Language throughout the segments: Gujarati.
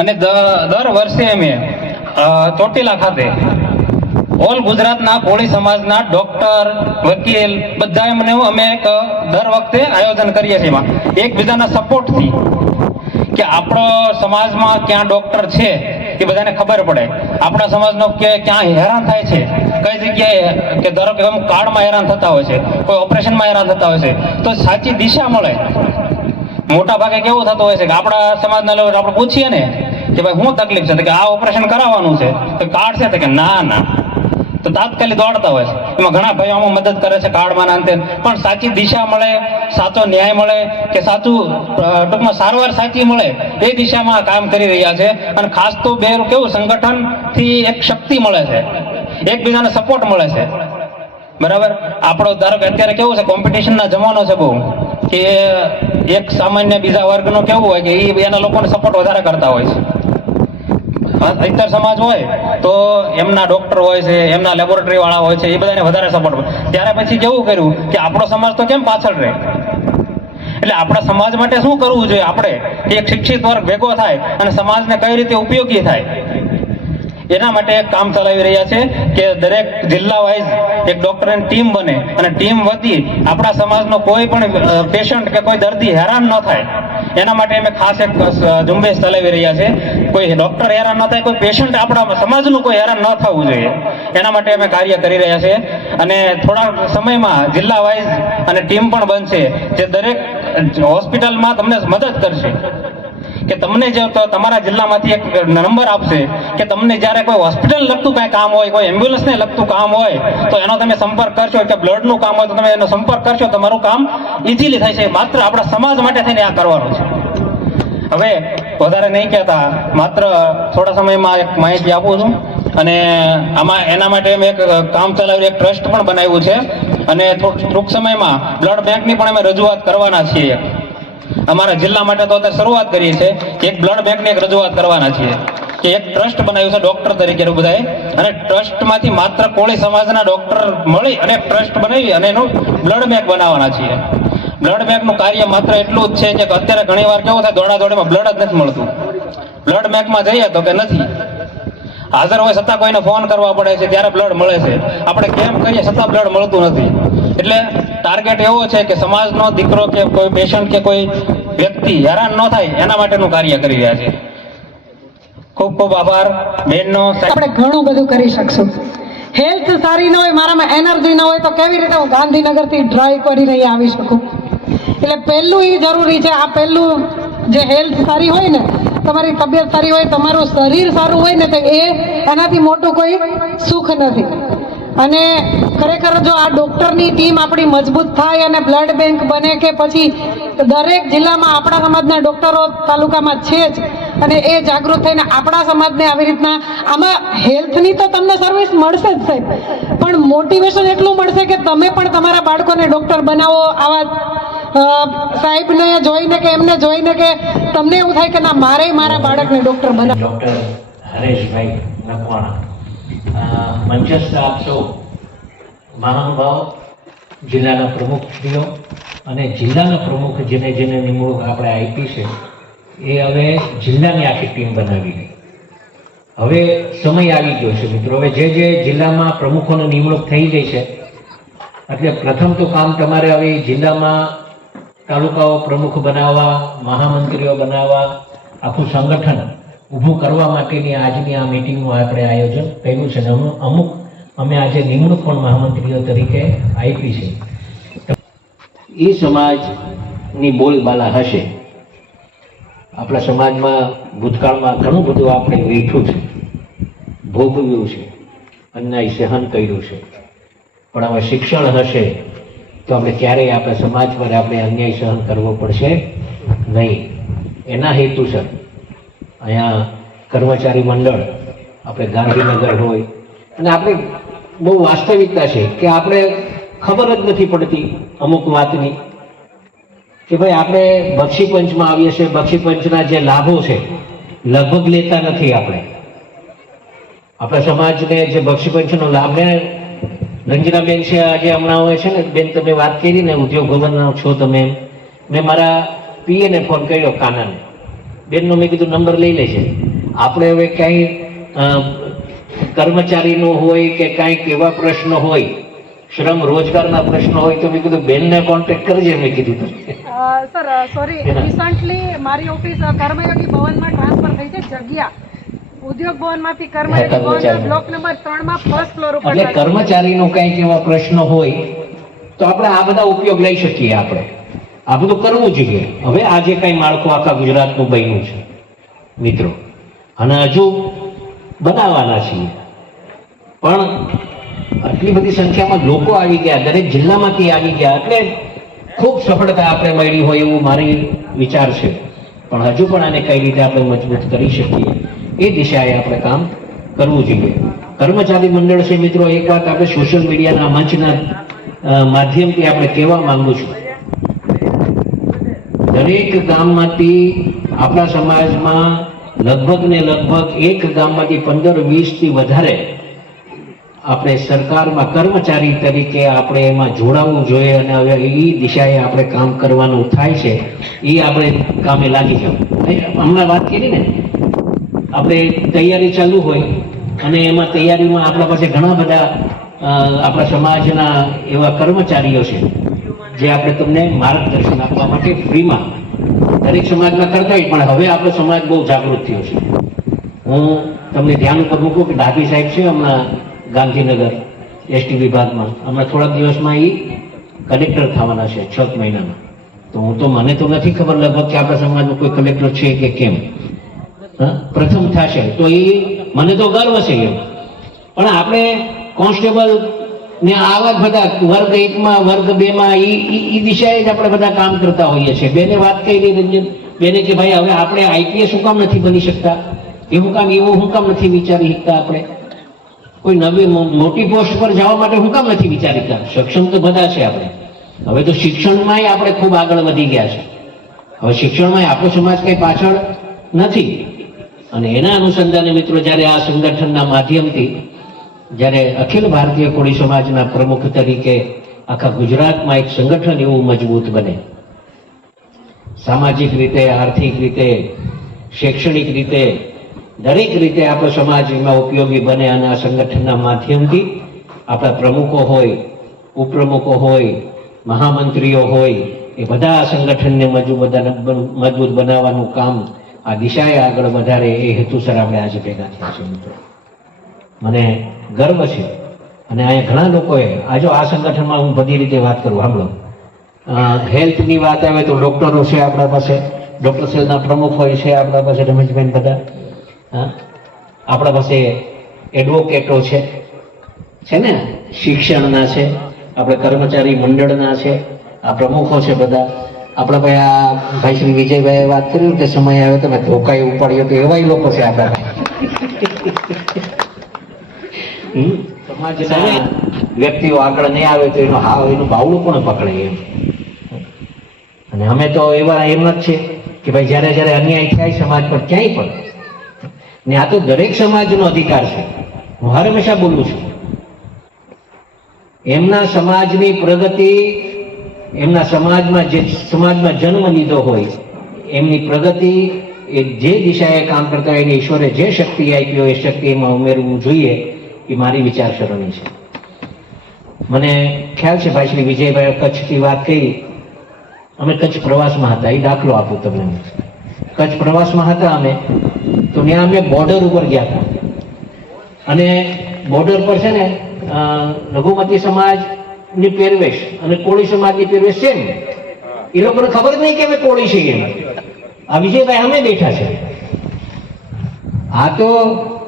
અને દર વર્ષે અમે ચોટીલા ખાતે ઓલ ગુજરાતના કોળી સમાજના ડોક્ટર, વકીલ બધા એમને અમે એક દર વખતે આયોજન કરીએ છીએ એમાં. એકબીજાના સપોર્ટથી. કે આપણો સમાજમાં ક્યાં ડોક્ટર છે એ બધાને ખબર પડે. આપણા સમાજનો કે, ક્યાં હેરાન થાય છે. કઈ જગ્યાએ કે ધારો કે કાર્ડમાં હેરાન થતા હોય છે, કોઈ ઓપરેશનમાં હેરાન થતા હોય છે, તો સાચી દિશા મળે. મોટા ભાગે કેવું થતું હોય છે કે આપણા સમાજના લોકો, આપણે પૂછીએ ને કે ભાઈ શું તકલીફ છે? કે આ ઓપરેશન કરાવવાનું છે. તો કાર્ડ છે? તો કે ના ના. તો તાત્કાલિક દોડતા હોય છે. એમાં ઘણા ભાઈઓ આમાં મદદ કરે છે કાર્ડમાં અંતે. પણ સાચી દિશા મળે, સાચો ન્યાય મળે કે સાચું ટૂંકમાં સારવાર સાચી મળે એ દિશામાં કામ કરી રહ્યા છે. અને ખાસ તો બે કેવું સંગઠનથી એક શક્તિ મળે છે. એકબીજાને સપોર્ટ મળે છે. બરાબર? આપણો ધારો કે અત્યારે કેવું છે કોમ્પિટિશનના જમાનો છે બહુ. કે એક સામાન્ય બીજા વર્ગનો કેવું હોય કે એ એના લોકોને સપોર્ટ વધારે કરતા હોય છે. ઇતર સમાજ હોય તો એમના ડોક્ટર હોય છે, એમના લેબોરેટરી વાળા હોય છે, એ બધાને વધારે સપોર્ટ ત્યારે પછી કેવું કર્યું કે આપણો સમાજ તો કેમ પાછળ રહે? એટલે આપણા સમાજ માટે શું કરવું જોઈએ આપણે? એક શિક્ષિત વર્ગ ભેગો થાય અને સમાજને કઈ રીતે ઉપયોગી થાય? એના માટે એક કામ ચલાવી રહ્યા છે કે દરેક જિલ્લા વાઇઝ એક ડોક્ટરની ટીમ બને અને ટીમ વધી આપણા સમાજનો કોઈ પણ પેશન્ટ કે કોઈ દર્દી હેરાન ન થાય. એના માટે અમે ખાસ એક ઝુંબેશ ચલાવી રહ્યા છે. કોઈ ડોક્ટર હેરાન ન થાય, કોઈ પેશન્ટ આપણા સમાજનું કોઈ હેરાન ન થવું જોઈએ. એના માટે અમે કાર્ય કરી રહ્યા છે. અને થોડા સમયમાં જિલ્લા વાઇઝ અને ટીમ પણ બનશે, જે દરેક હોસ્પિટલમાં તમને મદદ કરશે. કે તમને જે તમારા જિલ્લામાંથી એક નંબર આપશે કે તમને જ્યારે કોઈ હોસ્પિટલ લગતું કાંઈ કામ હોય, કોઈ એમ્બ્યુલન્સને લગતું કામ હોય, તો એનો તમે સંપર્ક કરશો કે બ્લડનું કામ હોય તો તમે એનો સંપર્ક કરશો તમારું કામ ઇઝીલી થાય માત્ર આપણા સમાજ માટે થઈને આ કરવાનું છે. હવે વધારે નહીં કહેતા, માત્ર થોડા સમયમાં એક માહિતી આપું છું અને આમાં એના માટે અમે એક કામ ચલાવ્યું, એક ટ્રસ્ટ પણ બનાવ્યું છે અને ટૂંક સમયમાં બ્લડ બેંકની પણ અમે રજૂઆત કરવાના છીએ. અમારા જિલ્લા માટે તો અત્યારે શરૂઆત કરી છે એક બ્લડ બેંકની એક રજૂઆત કરવાના છીએ કે એક ટ્રસ્ટ બનાવ્યું છે ડોક્ટર તરીકે બધાએ અને ટ્રસ્ટમાંથી માત્ર કોળી સમાજના ડોક્ટર મળી અને ટ્રસ્ટ બનાવી અને એનું બ્લડ બેંક બનાવવાના છીએ. બ્લડ બેંકનું કાર્ય માત્ર એટલું જ છે કે અત્યારે ઘણી વાર કેવું થાય દોડા દોડીમાં બ્લડ જ નથી મળતું. બ્લડ બેંકમાં જઈએ તો કે નથી. હાજર હોય છતાં કોઈને ફોન કરવા પડે છે ત્યારે બ્લડ મળે છે. આપણે કેમ કરીએ છતાં બ્લડ મળતું નથી. એટલે ટાર્ગેટ એવો છે કે સમાજનો દીકરો કે કોઈ પેશન્ટ કે કોઈ વ્યક્તિ હેરાન ન થાય એના માટેનું કાર્ય કરી રહ્યા છે. ખૂબ ખૂબ આભાર, બહેનનો આપણે ઘણું બધું કરી શકશું. હેલ્થ સારી ન હોય, મારામાં એનર્જી ન હોય, તો કેવી રીતે હું ગાંધીનગરથી ડ્રાઈવ કરી રહી આવી શકું? એટલે પહેલું એ જરૂરી છે, આ પહેલું જે હેલ્થ સારી હોય ને, તમારી તબિયત સારી હોય, તમારું શરીર સારું હોય ને, તો એ એનાથી મોટું કોઈ સુખ નથી. અને ખરેખર જો આ ડૉક્ટરની ટીમ આપણી મજબૂત થાય અને બ્લડ બેંક બને કે પછી દરેક જિલ્લામાં આપણા સમાજના ડૉક્ટરો તાલુકામાં છે જ, અને એ જાગૃત થઈને આપણા સમાજને આવી રીતના આમાં હેલ્થની તો તમને સર્વિસ મળશે જ સાહેબ, પણ મોટિવેશન એટલું મળશે કે તમે પણ તમારા બાળકોને ડૉક્ટર બનાવો, આવા સાહેબને જોઈને કે એમને જોઈને કે તમને એવું થાય કે ના મારે મારા બાળકને ડૉક્ટર બનાવો. ડૉક્ટર હરેશભાઈ નકવાણા. મંચસ્થ આપ સૌ મહાનુભાવ, જિલ્લાના પ્રમુખશ્રીઓ અને જિલ્લાના પ્રમુખ જેને જેને નિમણૂક આપણે આપી છે, એ હવે જિલ્લાની આખી ટીમ બનાવી હવે સમય આવી ગયો છે મિત્રો. હવે જે જે જિલ્લામાં પ્રમુખોની નિમણૂક થઈ ગઈ છે, એટલે પ્રથમ તો કામ તમારે હવે જિલ્લામાં તાલુકાઓ પ્રમુખ બનાવવા, મહામંત્રીઓ બનાવવા, આખું સંગઠન ઊભું કરવા માટેની આજની આ મિટિંગનું આપણે આયોજન કર્યું છે અને અમુ- અમુક અમે આજે નિમણૂક પણ મહામંત્રીઓ તરીકે આપી છે. એ સમાજની બોલબાલા હશે. આપણા સમાજમાં ભૂતકાળમાં ઘણું બધું આપણે વેઠું છે. ભોગવ્યું છે. અન્યાય સહન કર્યું છે. પણ હવે શિક્ષણ હશે તો આપણે ક્યારેય આપણા સમાજ પર આપણે અન્યાય સહન કરવો પડશે નહીં. એના હેતુસર અહીંયા કર્મચારી મંડળ, આપણે ગાંધીનગર હોય. અને આપણે બહુ વાસ્તવિકતા છે કે આપણે ખબર જ નથી પડતી અમુક વાતની કે ભાઈ આપણે બક્ષી પંચમાં આવીએ છીએ, બક્ષી પંચના જે લાભો છે, લગભગ લેતા નથી આપણે. આપણા સમાજને જે બક્ષી પંચનો લાભ ને રંજનાબેન છે આજે હમણાં હોય છે ને, બેન તમે વાત કરી ને ઉદ્યોગ ભવનના છો તમે મેં મારા પીએને ફોન કર્યો કાનાને. બેનનો મેં કીધું નંબર લઈ લે છે આપણે હવે કાંઈ કર્મચારીનો હોય કે કાંઈક એવા પ્રશ્ન હોય શ્રમ રોજગારના પ્રશ્ન હોય તો મેં કીધું બેનને કોન્ટેક્ટ કરજે મેં કીધું. Sir sorry. રિસન્ટલી મારી ઓફિસ કર્મયોગી ભવનમાં ટ્રાન્સફર થઈ છે જગ્યા ઉદ્યોગ ભવનમાંથી કર્મયોગી. ભવન બ્લોક નંબર ત્રણમાં ફર્સ્ટ ફ્લોર ઉપર એટલે. કર્મચારીનો કંઈક એવા પ્રશ્ન હોય તો આપણે આ બધા ઉપયોગ લઈ શકીએ આપણે આ બધું કરવું જોઈએ. હવે આ જે કંઈ માળખું આખા ગુજરાતનું બન્યું છે, મિત્રો અને હજુ બનાવવાના છીએ. પણ આટલી બધી સંખ્યામાં લોકો આવી ગયા, દરેક જિલ્લામાંથી આવી ગયા, એટલે ખૂબ સફળતા આપણે મળી હોય એવું મારી વિચાર છે. પણ હજુ પણ આને કઈ રીતે આપણે મજબૂત કરી શકીએ, એ દિશાએ આપણે કામ કરવું જોઈએ. કર્મચારી મંડળ છે, મિત્રો, એક વાત આપણે સોશિયલ મીડિયાના મંચના માધ્યમથી આપણે કહેવા માંગુ છું. દરેક ગામમાંથી આપણા સમાજમાં લગભગ ને લગભગ એક ગામમાંથી પંદર વીસથી વધારે આપણે સરકારમાં કર્મચારી તરીકે આપણે એમાં જોડાવવું જોઈએ અને હવે એ દિશાએ આપણે કામ કરવાનું થાય છે એ આપણે કામે લાગી જવું હમણાં વાત કરી ને? આપણે તૈયારી ચાલુ હોય અને એમાં તૈયારીમાં આપણા પાસે ઘણા બધા આપણા સમાજના એવા કર્મચારીઓ છે. જે આપણે તમને માર્ગદર્શન આપવા માટે ફ્રીમાં દરેક સમાજમાં કરતા પણ હવે આપણો સમાજ બહુ જાગૃત થયો છે. હું તમને ધ્યાન ઉપર મૂકું કે ડાભી સાહેબ છે હમણાં ગાંધીનગર એસટી વિભાગમાં. હમણાં થોડાક દિવસમાં એ કલેક્ટર થવાના છે, છ મહિનામાં. તો હું તો, મને તો નથી ખબર લગભગ કે આપણા સમાજમાં કોઈ કલેક્ટર છે કે કેમ? પ્રથમ થશે. તો એ મને તો ગર્વ છે એમ. પણ આપણે કોન્સ્ટેબલ ને આવા બધા વર્ગ એકમાં, વર્ગ બે માં એ દિશાએ જ આપણે બધા કામ કરતા હોઈએ છીએ. બેને વાત કરી રંજન, બેને કે ભાઈ હવે આપણે આઈપીએસ શું કામ નથી બની શકતા? એવું કામ, એવું હું કામ નથી વિચારી શકતા આપણે? કોઈ નવી મોટી પોસ્ટ પર જવા માટે હું કામ નથી વિચારી શકતા? સક્ષમ તો બધા છે આપણે. હવે તો શિક્ષણમાંય આપણે ખૂબ આગળ વધી ગયા છે. હવે શિક્ષણમાં આપણો સમાજ કઈ પાછળ નથી. અને એના અનુસંધાને મિત્રો જ્યારે આ સંગઠનના માધ્યમથી જ્યારે અખિલ ભારતીય કોળી સમાજના પ્રમુખ તરીકે આખા ગુજરાતમાં એક સંગઠન એવું મજબૂત બને. સામાજિક રીતે, આર્થિક રીતે, શૈક્ષણિક રીતે, દરેક રીતે આપણો સમાજમાં ઉપયોગી બને અને આ સંગઠનના માધ્યમથી આપણા પ્રમુખો હોય, ઉપપ્રમુખો હોય, મહામંત્રીઓ હોય, એ બધા આ સંગઠનને મજબૂત મજબૂત બનાવવાનું કામ આ દિશાએ આગળ વધારે એ હેતુસર આપણે આજે ભેગા થયા છે મિત્રો. મને ગર્વ છે. અને અહીંયા ઘણા લોકોએ આજો આ સંગઠનમાં હું બધી રીતે વાત કરું, સાંભળો. હેલ્થની વાત આવે તો ડોક્ટરો છે આપણા પાસે, ડૉક્ટર સેલના પ્રમુખ હોય છે આપણા પાસે, રમેશભાઈ બધા? આપણા પાસે એડવોકેટો છે. છે ને? શિક્ષણના છે, આપણે કર્મચારી મંડળના છે, આ પ્રમુખો છે બધા. આપણા ભાઈ, આ ભાઈ શ્રી વિજયભાઈએ વાત કરી કે સમય આવ્યો તમે ધોકાઈ ઉપાડ્યો તો એવાય લોકો છે આપણા? સમાજના વ્યક્તિઓ આગળ નહીં આવે તો એનો હાવ એનું બાવડું પણ પકડે એમ? અને અમે તો એવા એમ જ છે કે ભાઈ જ્યારે જ્યારે અન્યાય થાય સમાજ પર ક્યાંય પણ. ને આ તો દરેક સમાજનો અધિકાર છે. હું હર હંમેશા બોલું છું. એમના સમાજની પ્રગતિ એમના સમાજમાં જે સમાજમાં જન્મ લીધો હોય એમની પ્રગતિ એ જે દિશાએ કામ કરતા હોય એને ઈશ્વરે જે શક્તિ આપી હોય એ શક્તિ એમાં ઉમેરવું જોઈએ. એ મારી વિચારસરણી છે. મને ખ્યાલ છે ભાઈ શ્રી વિજયભાઈ કચ્છથી વાત કરી અમે કચ્છ પ્રવાસમાં હતા, એ દાખલો આપું તમને કચ્છ પ્રવાસમાં હતા અમે, તો ત્યાં અમે બોર્ડર ઉપર ગયા હતા. અને બોર્ડર પર છે ને લઘુમતી સમાજની પહેરવેશ અને કોળી સમાજની પહેરવેશ છે ને એ લોકોને ખબર જ નહીં કે અમે કોળી છીએ. આ વિજયભાઈ અમે બેઠા છે. આ તો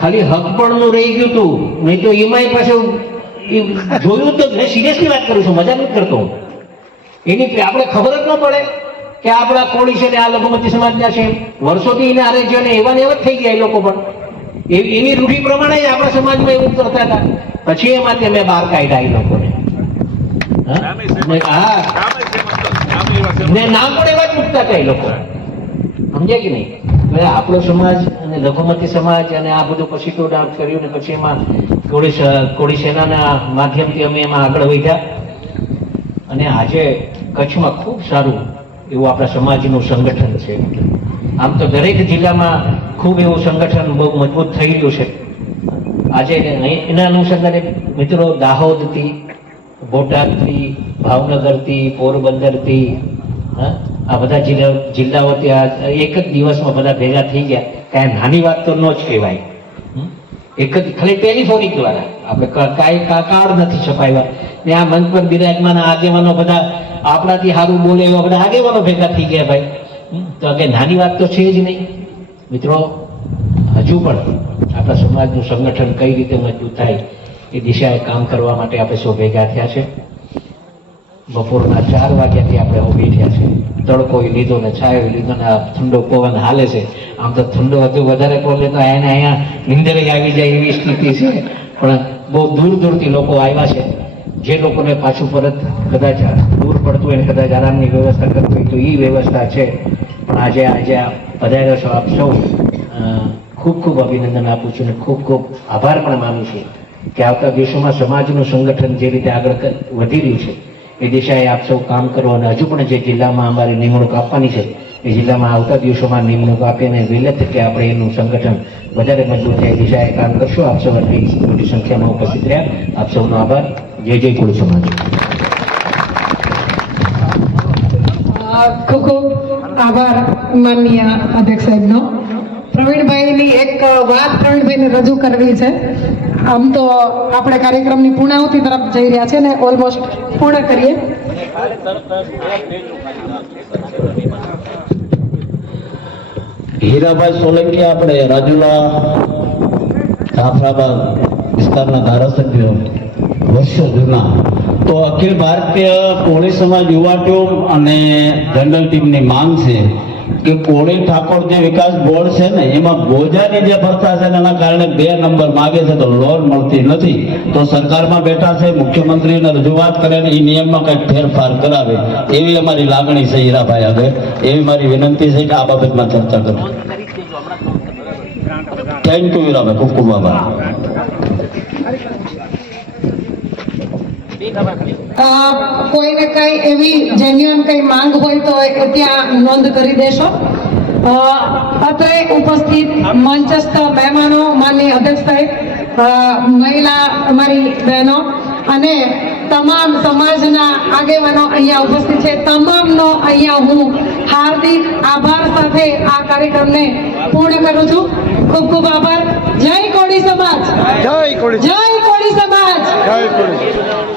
ખાલી હકપણનું રહી ગયું હતું નહીં તો એમાંય પાછું જોયું તો મેં સિરિયસલી વાત કરું છું મજા નથી કરતો એની આપણે ખબર જ ન પડે કે આપણા કોળી છે ને આ લઘુમતી સમાજના છે. વર્ષોથી એને હારે છે અને એવા ને એવા જ થઈ ગયા એ લોકો પણ. એની રૂઢિ પ્રમાણે જ આપણા સમાજમાં એવું કરતા હતા. પછી એમાંથી અમે બહાર કાઢ્યા એ લોકોને. હા? ને નામ પણ એવા જ મૂકતા હતા એ લોકો. સમજે કે નહીં? એટલે આપણો સમાજ અને લઘુમતી સમાજ અને આ બધું પછી તો ડાઉન કર્યું ને પછી એમાં કોળી કોળી સેનાના માધ્યમથી અમે એમાં આગળ વધ્યા. અને આજે કચ્છમાં ખૂબ સારું એવું આપણા સમાજનું સંગઠન છે. આમ તો દરેક જિલ્લામાં ખૂબ એવું સંગઠન બહુ મજબૂત થઈ ગયું છે. આજે એના અનુસંધાને મિત્રો દાહોદથી બોટાદથી ભાવનગરથી પોરબંદરથી હા, આ બધા જિલ્લા જિલ્લાઓ ત્યાં એક જ દિવસમાં બધા ભેગા થઈ ગયા. કાંઈ નાની વાત તો ન જ કહેવાય? એક જ ખાલી ટેલિફોનિક દ્વારા આપણે કાંઈ કાકાળ નથી છપાવ્યા. ને આ મંચ પર બિરાજમાન આગેવાનો બધા આપણાથી સારું બોલે એવા બધા આગેવાનો ભેગા થઈ ગયા ભાઈ. તો કે નાની વાત તો છે જ નહીં. મિત્રો, હજુ પણ આપણા સમાજનું સંગઠન કઈ રીતે મજબૂત થાય એ દિશાએ કામ કરવા માટે આપણે સૌ ભેગા થયા છે. બપોરના ચાર વાગ્યાથી આપણે ઊભી થયા છે. તડકો લીધો ને છાયો લીધો ને ઠંડો પવન હાલે છે. આમ તો ઠંડો હજુ વધારે પવન તો એને અહીંયા નિંદરે આવી જાય એવી સ્થિતિ છે. પણ બહુ દૂર દૂરથી લોકો આવ્યા છે. જે લોકોને પાછું પરત કદાચ દૂર પડતું હોય કદાચ આરામની વ્યવસ્થા કરવી હોય તો એ વ્યવસ્થા છે. પણ આજે આજે પધાર્યો છો આપ સૌ. ખૂબ ખૂબ અભિનંદન આપું છું અને ખૂબ ખૂબ આભાર પણ માનું છું કે આવતા દિવસોમાં સમાજનું સંગઠન જે રીતે આગળ વધી રહ્યું છે એ દિશાએ આપ સૌ કામ કરો હજુ પણ જે જિલ્લામાં અમારી નિમણૂક આપવાની છે, એ જિલ્લામાં આવતા દિવસોમાં નિમણૂક આપીને વિલત કે આપણે એનું સંગઠન વધારે મજબૂત થાય દિશાએ કામ કરશો. આપ સૌ મોટી સંખ્યામાં ઉપસ્થિત રહ્યા. આપ સૌનો આભાર. જય જય કુળ સમાજ. ખૂબ ખૂબ આભાર માનનીય અધ્યક્ષ સાહેબનો. પ્રવીણભાઈની એક વાત પ્રવીણભાઈને રજૂ કરવી છે. આમ તો આપણે કાર્યક્રમની પૂર્ણાહુતિ તરફ જઈ રહ્યા છે ને ઓલમોસ્ટ પૂર્ણ કરીએ. હીરાભાઈ સોલંકી આપણે રાજુલા જાફરાબાદ વિસ્તારના ધારાસભ્ય વર્ષો જૂના. તો અખિલ ભારતીય કોળી સમાજ યુવા ટીમ અને જનરલ ટીમની માંગ છે કે કોળી ઠાકોર જે વિકાસ બોર્ડ છે ને, એમાં બોજાની જે ભરતા છે એના કારણે બે નંબર માગે છે, તો લોન મળતી નથી. તો સરકારમાં બેઠા છે, મુખ્યમંત્રીને રજૂઆત કરે ને એ નિયમમાં કંઈક ફેરફાર કરાવે. એવી અમારી લાગણી છે હીરાભાઈ આગળ. એવી મારી વિનંતી છે કે આ બાબતમાં ચર્ચા કરો. Thank you Hirabhai. ખૂબ ખૂબ આભાર. કોઈને કઈ એવી જેન્યુઅન કઈ માંગ હોય તો ત્યાં નોંધ કરી દેશો. અત્રે ઉપસ્થિત મંચસ્થ મહેમાનો માનનીય અધ્યક્ષ સાહેબ મહિલા અમારી બહેનો અને તમામ સમાજના આગેવાનો અહીંયા ઉપસ્થિત છે. તમામનો અહીંયા હું હાર્દિક આભાર સાથે આ કાર્યક્રમને પૂર્ણ કરું છું. ખૂબ ખૂબ આભાર. જય કોળી સમાજ. જય કોળી. જય કોળી સમાજ. જય કોળી.